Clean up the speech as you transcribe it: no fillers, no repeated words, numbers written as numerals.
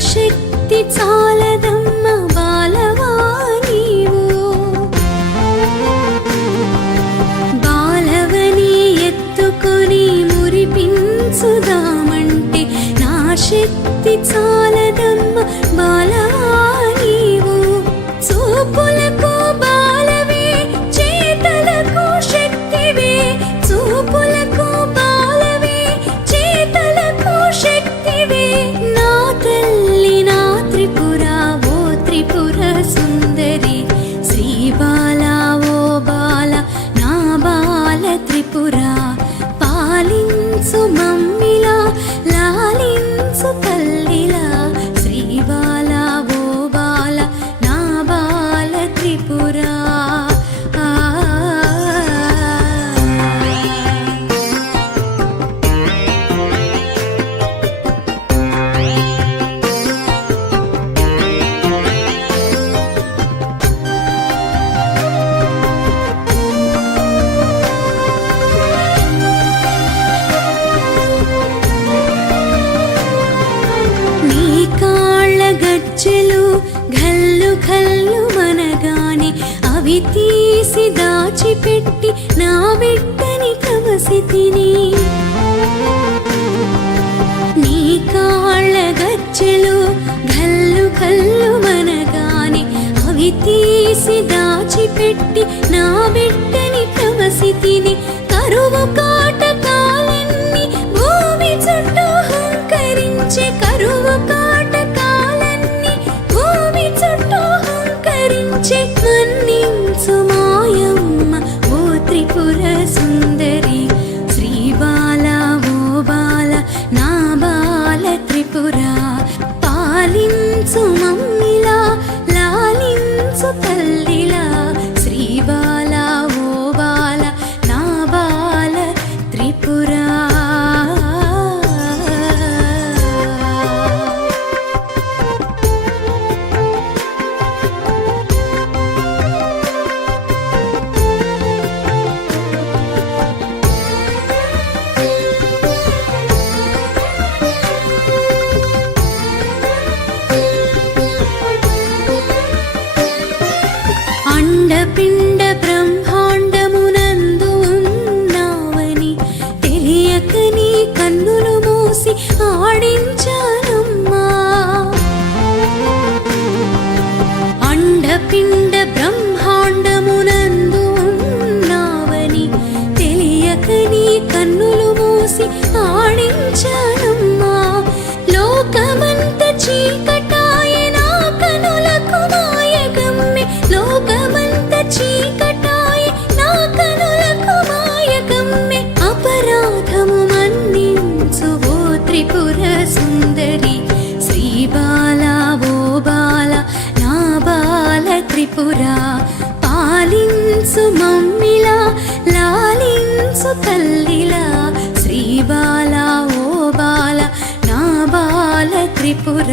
శక్తి చాలదమ్మ బాలవా నీవు బాలవని ఎత్తుకొని మురిపించుదామంటే నా శక్తి చాలదమ్మ బాలవా నీవు చూపులకు బాలవే చేతలకు శక్తివే చూపులకు బాలవే చేతలకు శక్తివే నా తల్లి నా త్రిపుర ఓ త్రిపుర సుందరి శ్రీ బాల ఓ బాల నా బాల త్రిపుర పాలించు మమ్మిలా లాలించు తల్లిలా శ్రీ బాల ఓ బాల నా బాల త్రిపుర నీ కాళ్ళ గజ్జెలు ఘల్లు ఘల్లు మనగానే అవి తీసి దాచిపెట్టి నా బిడ్డని కవసితిని నీ కాళ్ళ గజ్జెలు ఘల్లు ఘల్లు మనగానే అవి తీసి దాచిపెట్టి నా బిడ్డని కవసితిని కరువు కాటకాలన్నీ భూమి చుట్టూ హంకరించే కరువు కాటకాలన్నీ భూమి చుట్టూ హంకరించే మన్నించు మాయమ్మ ఓ త్రిపుర సుందరి శ్రీ బాల ఓ బాల నా బాల త్రిపుర పాలించు మమ్మిలా లాలించు తల్లిలా శ్రీ బాల ఓ బాల నా బాల త్రిపుర అండపిండ బ్రహ్మాండమునందు ఉన్నావని తెలియక నీ కన్నులు మూసి ఆడించానమ్మా అండపిండ బ్రహ్మాండమునందు ఉన్నావని తెలియక నీ కన్నులు మూసి ఆడించానమ్మా లోకమంత చీకటాయే నా కనులకు మాయగమ్మె లోకమంత చీకటాయే నా కనులకు మాయగమ్మె అపరాధము మన్నించు ఓ త్రిపుర సుందరి శ్రీ బాల ఓ బాల నా బాల త్రిపుర పాలించు మమ్మిలా లాలించు తల్లిలా శ్రీ బాల ఓ బాల నా బాల త్రిపుర